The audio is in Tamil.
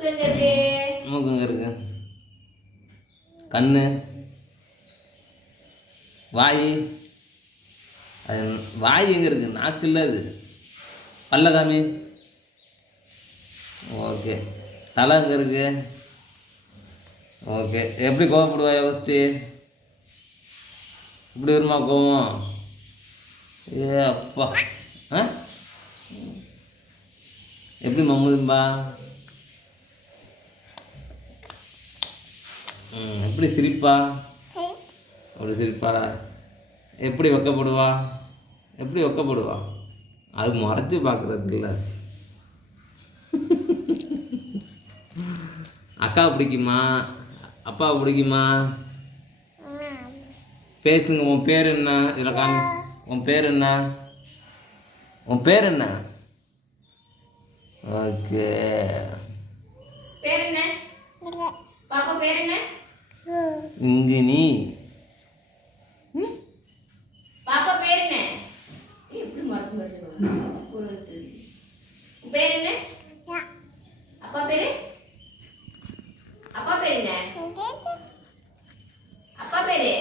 மூக்கு எங்கே இருக்கு? கண்ணு, வாய், அது வாய் எங்கே இருக்குது? நாக்கு இல்லை அது. பல்ல காமி. ஓகே. தலை எங்கே இருக்கு? ஓகே. எப்படி கோவப்படுவா யோசிச்சு? இப்படி வருமா கோவம்? ஏ அப்பா, ஆ எப்படி மம்முதும்பா? எப்படி சிரிப்பா? அப்படி சிரிப்பாரா? எப்படி வெக்கப்படுவா? எப்படி வெக்கப்படுவா? அது மறைச்சி பார்க்குறதுக்குல்ல. அக்கா பிடிக்குமா? அப்பா பிடிக்குமா? பேசுங்க. உன் பேர் என்ன? இதில் காமி. உன் பேர் என்ன? உன் பேர் என்ன? ஓகே. பேர் என்ன? பாப்பா பேர் என்ன? இங்கினி. பாப்பா பேர் என்ன? எப்படி மறைச்சு மறைச்சு பேர் என்ன? அப்பா பேரு? அப்பா பேர் என்ன? அப்பா பேரு?